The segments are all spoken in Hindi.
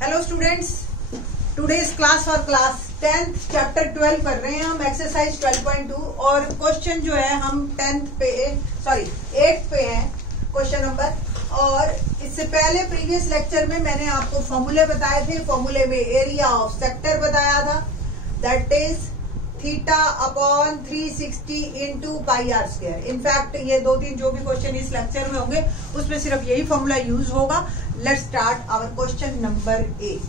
Hello students, today's class for class 10th chapter 12 कर रहे हैं हम, एक्सरसाइज 12.2 और क्वेश्चन जो है हम 8th पे हैं क्वेश्चन नंबर। और इससे पहले प्रीवियस लेक्चर में मैंने आपको फॉर्मूले बताए थे। फॉर्मूले में एरिया ऑफ सेक्टर बताया था, that is θ/360 into pi r square. In fact ये 2-3 जो भी क्वेश्चन इस लेक्चर में होंगे उसमें सिर्फ यही फॉर्मूला यूज होगा। Let's start our question number 8।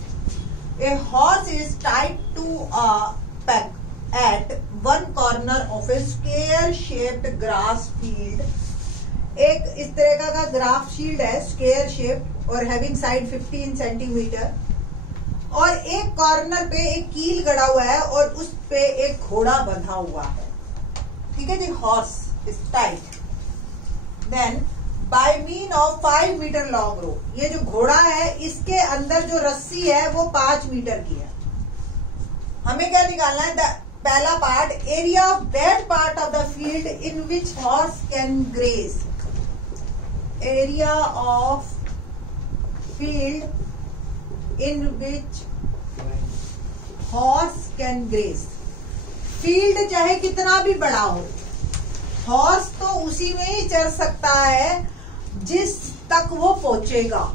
A horse is tied to a peg at one corner of a square shaped grass field. एक इस तरह का ग्राफ शील्ड है, स्क्वायर शेप और हैविंग साइड 15 सेंटीमीटर, और एक कॉर्नर पे एक कील गड़ा हुआ है और उस पे एक घोड़ा बंधा हुआ है। ठीक है जी, horse is tied. Then by mean of 5 metre long rope, ये जो घोड़ा है इसके अंदर जो रस्सी है वो 5 मीटर की है। हमें क्या निकालना है? पहला part, area of that part of the field in which horse can graze. Area of field in which horse can graze। Field चाहे कितना भी बड़ा हो, हॉर्स तो उसी में ही चल सकता है जिस तक वो पहुंचेगा।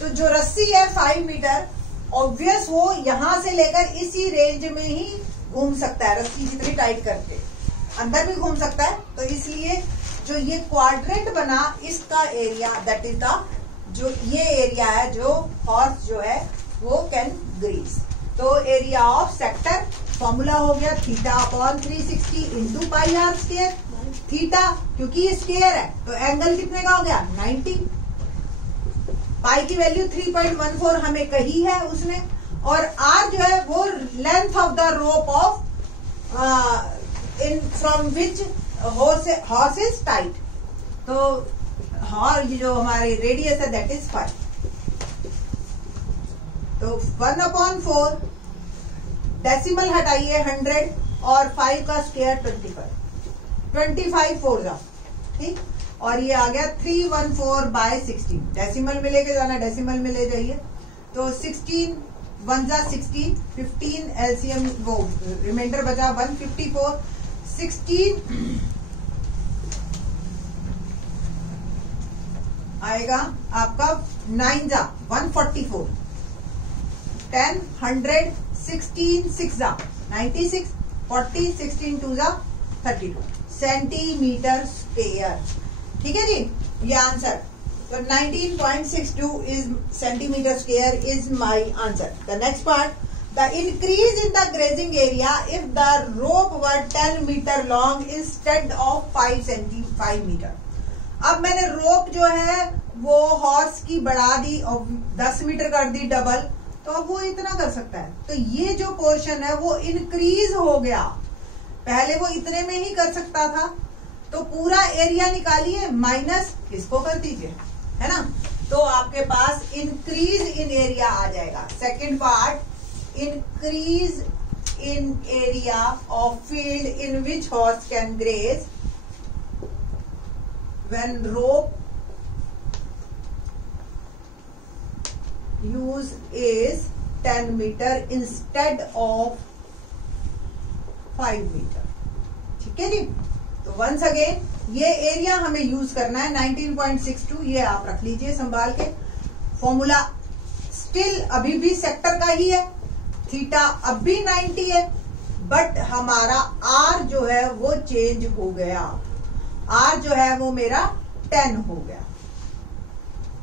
तो जो रस्सी है 5 मीटर, ऑब्वियस वो यहां से लेकर इसी रेंज में ही घूम सकता है। रस्सी जितनी टाइट करते अंदर भी घूम सकता है। तो इसलिए जो ये क्वाड्रेंट बना, इसका एरिया दैट इज द, जो ये एरिया है जो हॉर्स जो है वो कैन ग्रेज। तो एरिया ऑफ सेक्टर फॉर्मूला हो गया θ/360 into pi r square. Theta क्योंकि ये स्क्वायर है तो एंगल कितने का हो गया? 90। पाई की वैल्यू 3.14 हमें कही है उसने, और आर जो है वो length of the rope of in from which horse is tight. तो और ये जो हमारी रेडियस है दैट इज 5। तो 1/4, डेसिमल हटाइए 100 और 5 का स्क्वायर 25 4 जा, ठीक। और ये आ गया 314/16। डेसिमल में लेके जाना, डेसिमल में ले जाइए। तो 16 1 जा 16, 15 एलसीएम वो रिमाइंडर बचा 154। 16 आएगा आपका 9 जा 144, 10 100 16 6 जा 96, 40 16 2 जा 32 सेंटीमीटर स्क्वायर। ठीक है जी, ये आंसर। तो 19.62 is centimetre square is my answer. The next part, the increase in the grazing area if the rope were 10 metre long instead of 5 metre. अब मैंने रोप जो है वो हॉर्स की बढ़ा दी और 10 मीटर कर दी डबल, तो अब वो इतना कर सकता है। तो ये जो पोर्शन है वो इंक्रीज हो गया। पहले वो इतने में ही कर सकता था, तो पूरा एरिया निकालिए माइनस इसको कर दीजिए, है ना। तो आपके पास इंक्रीज इन एरिया आ जाएगा। Second part, increase in area of field in which horse can graze when rope use is 10 meter instead of 5 meter। ठीक है जी। तो वंस अगेन ये एरिया हमें यूज करना है 19.62, ये आप रख लीजिए संभाल के। फॉर्मूला स्टिल अभी भी सेक्टर का ही है, थीटा अब भी 90 है, बट हमारा आर जो है वो चेंज हो गया। आर जो है वो मेरा 10 हो गया।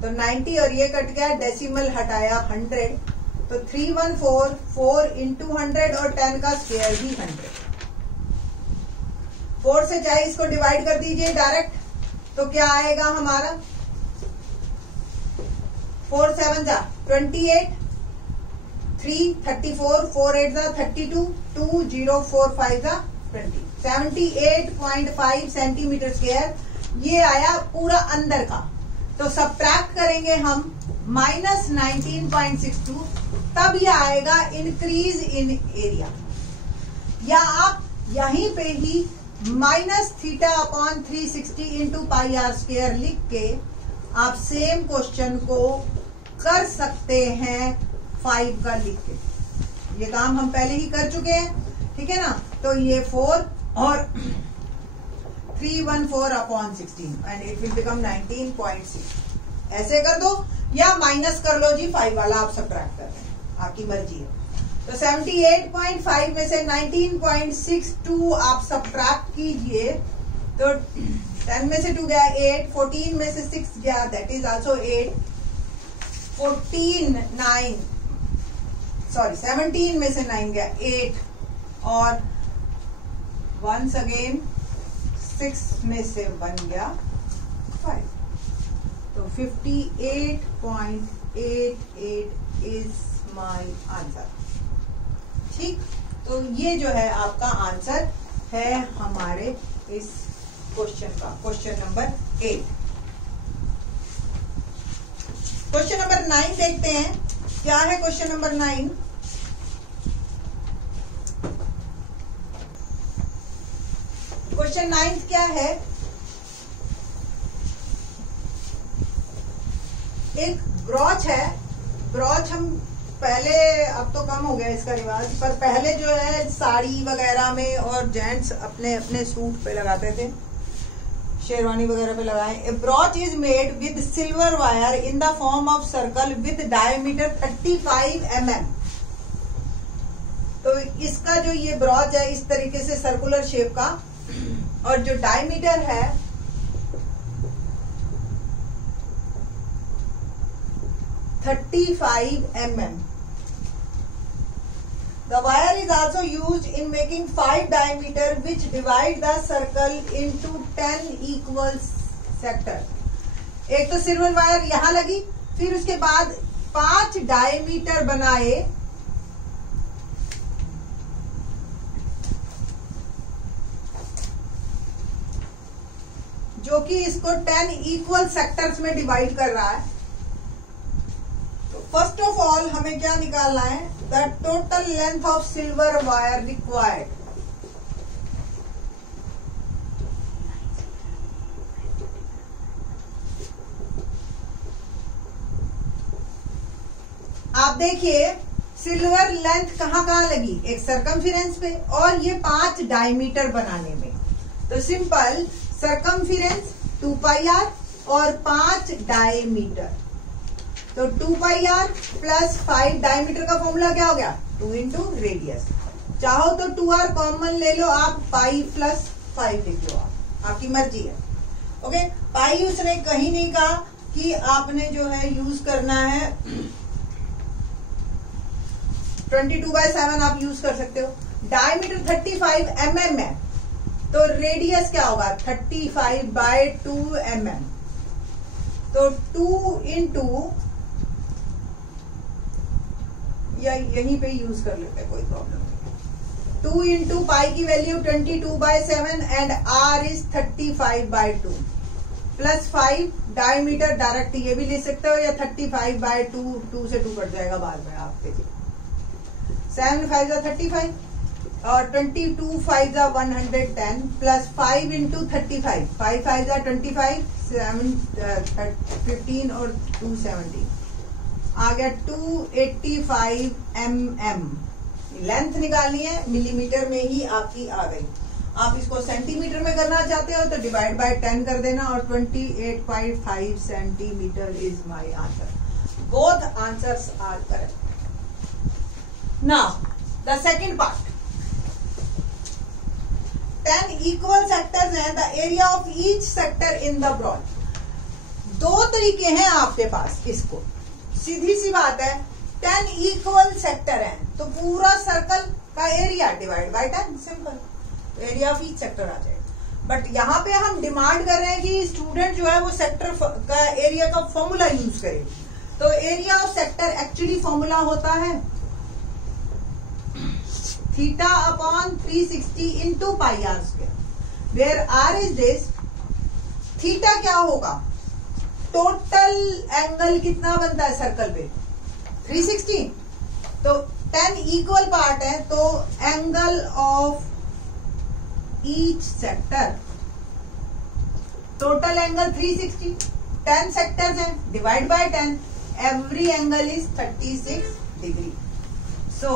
तो 90 और ये कट गया, डेसिमल हटाया 100, तो 314 4 इंटू 100 और 10 का स्क्वायर भी 100। 4 से चाहे इसको डिवाइड कर दीजिए डायरेक्ट, तो क्या आएगा हमारा? 4 7 जा 28, 3 34, 4 8 जा 32, 2 0 4 5 जा 20, 78.5 सेंटीमीटर स्क्वायर। ये आया पूरा अंदर का। तो सब्ट्रैक्ट करेंगे हम -19.62, तब ये आएगा इंक्रीज इन एरिया। या आप यहीं पे ही -θ/360 इंटू पाई आर स्क्वायर लिख के आप सेम क्वेश्चन को कर सकते हैं 5 का लिख के, ये काम हम पहले ही कर चुके हैं, ठीक है ना। तो ये 4 और 314 upon 16 and it will become 19.6। ऐसे कर दो या माइनस कर लो जी, 5 वाला आप सब्ट्रैक्ट कर रहे हैं, आपकी मर्जी है। तो 78.5 में से 19.62 आप सब्ट्रैक्ट कीजिए, तो 10 में से 2 गया 8, 14 में से 6 गया दैट इज आल्सो 8, 17 में से 9 गया 8 और वंस अगेन 6 में से 1 गया 5। तो 58.88 इज माय आंसर। ठीक, तो ये जो है आपका आंसर है हमारे इस क्वेश्चन का, क्वेश्चन नंबर 8। क्वेश्चन नंबर 9 देखते हैं, क्या है क्वेश्चन नंबर 9। क्वेश्चन 9 क्या है, एक ब्रॉच है। ब्रॉच हम पहले, अब तो कम हो गया इसका रिवाज, पर पहले जो है साड़ी वगैरह में और जेंट्स अपने अपने सूट पे लगाते थे, शेरवानी वगैरह पे लगाए। A brooch is made with silver wire in the form of circle with diameter 35 mm। तो इसका जो ये ब्रॉच है इस तरीके से सर्कुलर शेप का, और जो डायमीटर है 35 mm। The wire is also used in making 5 diameter which divide the circle into 10 equal sectors। एक तो सिल्वर वायर यहां लगी, फिर उसके बाद 5 डायमीटर बनाए जो कि इसको 10 इक्वल सेक्टर्स में डिवाइड कर रहा है। तो फर्स्ट ऑफ ऑल हमें क्या निकालना है, the total length of silver wire required. आप देखिए सिल्वर लेंथ कहाँ कहाँ लगी, एक सरकमफिरेंस पे और ये 5 डायमीटर बनाने में। तो सिंपल सरकमफिरेंस 2πr और 5 डायमीटर, तो 2πr प्लस 5 डायमीटर का फॉर्मूला क्या हो गया, 2 इंटू रेडियस। चाहो तो 2r कॉमन ले लो आप, पाई प्लस 5 लिख लो, आपकी मर्जी है। ओके, पाई उसने कहीं नहीं कहा कि आपने जो है यूज करना है 22/7, आप यूज कर सकते हो। डायमीटर 35 mm है, तो रेडियस क्या होगा 35/2 mm। तो 2 इंटू, या यहीं पे यूज कर लेते हैं, कोई प्रॉब्लम नहीं। 2 इंटू पाई की value 22/7 and r is 35/2 plus 5 diameter, direct ये भी ले सकते हो या 35/2, 2 से 2 कट जाएगा बाद में, आप देखिए 7 5 35 और 22 5 110 प्लस 5 इंटू 35, 5 5 25, 7 15 और 2 17, आ गया 285 mm। लेंथ निकालनी है, मिलीमीटर में ही आपकी आ गई। आप इसको सेंटीमीटर में करना चाहते हो तो डिवाइड बाय 10 कर देना, और 28.5 centimetre is my answer. Both answers are correct. Now the second part, 10 equal sectors हैं, the area of each sector in the broad. 2 तरीके हैं आपके पास, इसको सीधी सी बात है, 10 इक्वल सेक्टर हैं तो पूरा सर्कल का area divide by 10, simple, area of each sector आ जाएगा। बट यहाँ पे हम डिमांड कर रहे हैं कि स्टूडेंट जो है वो सेक्टर का एरिया का फॉर्मूला यूज करे। तो area of sector actually formula होता है theta upon 360 into pi r square, where r is this. Theta क्या होगा, टोटल एंगल कितना बनता है सर्कल पे 360, तो 10 इक्वल पार्ट है, तो angle of each sector, total angle 360, 10 sectors हैं, divide by 10, every angle is 36 degree. So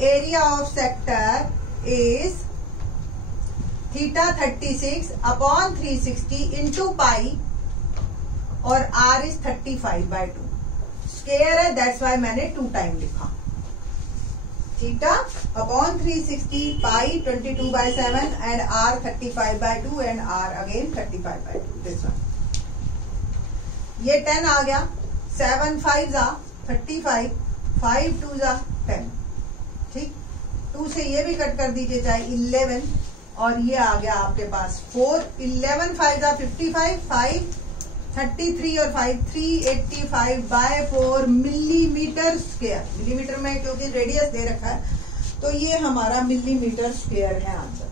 area of sector is theta 36 upon 360 into pi और r is 35/2. स्क्वायर है, दैट्स वाई मैंने 2 टाइम लिखा. Theta upon 360 pi 22/7 and r 35/2 and r again 35/2. This one. ये 10 आ गया. 7 5 35, 5 2 10. ठीक. 2 से ये भी कट कर दीजिए, चाहे 11, और ये आ गया आपके पास 4. 11 5 55, 5 33 और 5 385/4 मिलीमीटर स्क्वायर. मिलीमीटर में क्योंकि रेडियस दे रखा है तो ये हमारा मिलीमीटर स्क्वायर है आंसर.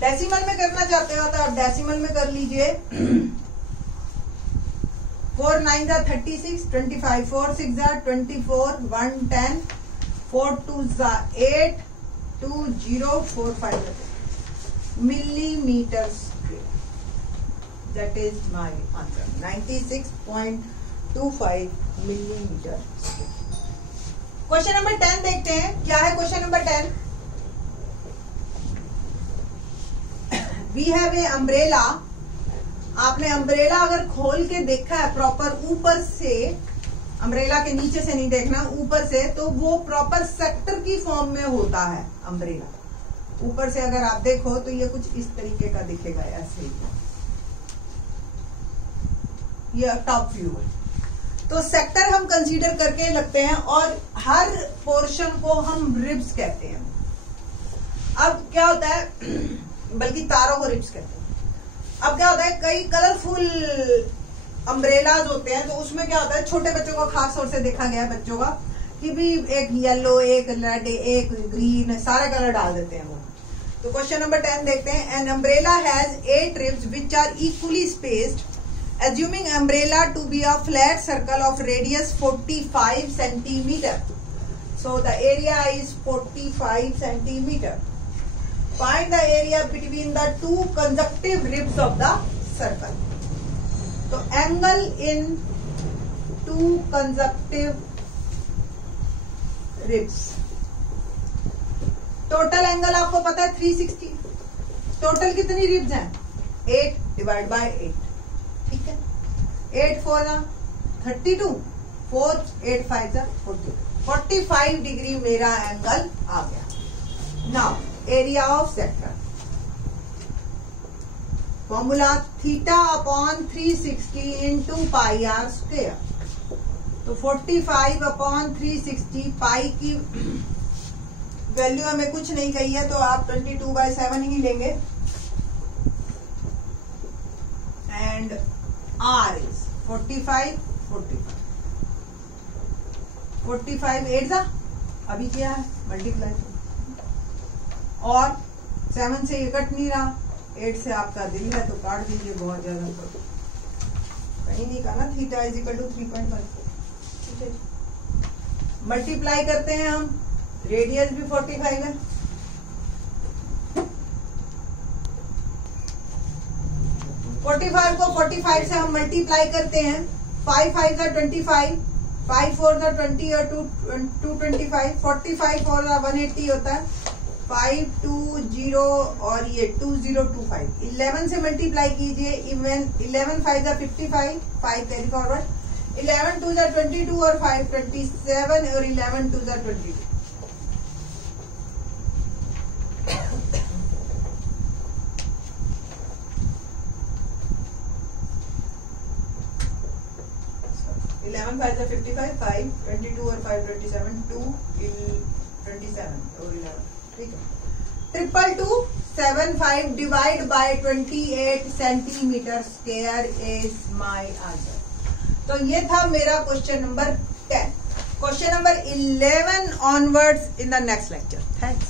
डेसिमल में करना चाहते हो तो आप डेसिमल में कर लीजिए. 4 9 36, 25 4 6 24, 1 10, 4 2 8, 2 0 4 5 millimeters square. That is my answer. 96.25 millimeter square. Question number 10 देखते हैं. क्या है question number 10? We have a umbrella. आपने अम्ब्रेला अगर खोल के देखा है प्रॉपर ऊपर से, अम्ब्रेला के नीचे से नहीं देखना, ऊपर से, तो वो प्रॉपर सेक्टर की फॉर्म में होता है अम्ब्रेला. ऊपर से अगर आप देखो तो ये कुछ इस तरीके का दिखेगा, ऐसे ही. ये टॉप व्यू है. तो सेक्टर हम कंसीडर करके लगते हैं और हर पोर्शन को हम रिब्स कहते हैं. अब क्या होता है, बल्कि तारों को रिब्स कहते हैं. अब क्या होता है, कई कलरफुल अम्ब्रेलाज होते हैं, तो उसमें क्या होता है, छोटे बच्चों को खास तौर से देखा गया है बच्चों का कि भी एक येलो, एक रेड, एक ग्रीन, सारे कलर डाल देते हैं वो. तो क्वेश्चन नंबर 10 देखते हैं. An umbrella has 8 ribs which are equally spaced. Assuming umbrella to be a flat circle of radius 45 centimeter. So the area is 45 centimeter. Find the area between the two consecutive ribs of the circle. So angle in two consecutive ribs. Total angle आपको पता है 360. Total कितनी ribs हैं? 8 divided by 8. ठीक है. 8 4 32, 4 8 5 40. 45 डिग्री मेरा एंगल आ गया. Now area of sector. Formula theta upon 360 into pi r square. तो 45 अपॉन 360, पाई की वैल्यू हमें कुछ नहीं कही है, तो आप 22/7 ही लेंगे. एंड R is 45 8 अभी क्या है, मल्टीप्लाई. और 7 से ये कट नहीं रहा, 8 से आपका दिल है तो काट दीजिए. बहुत ज्यादा कहीं नहीं कहा ना. Theta is equal to 3.5. Multiply करते हैं हम. रेडियस भी 45 है. को 45 से हम मल्टीप्लाई करते हैं. 5 5 25, 5 4 20 और 225, 45 और 180 होता है. 5 2 0 और ये 2025. 11 से मल्टीप्लाई कीजिए. 11 5 55, 5 कैरी फॉरवर्ड. 11 2 22 और 5 27 और 11 2 22. इलेवन 5 55, 5 22 और 5 27, 2 27 और 11. ठीक है. 22275 divide by 28 centimetre square is my answer. तो ये था मेरा question number 10. Question number 11 onwards in the next lecture. Thanks.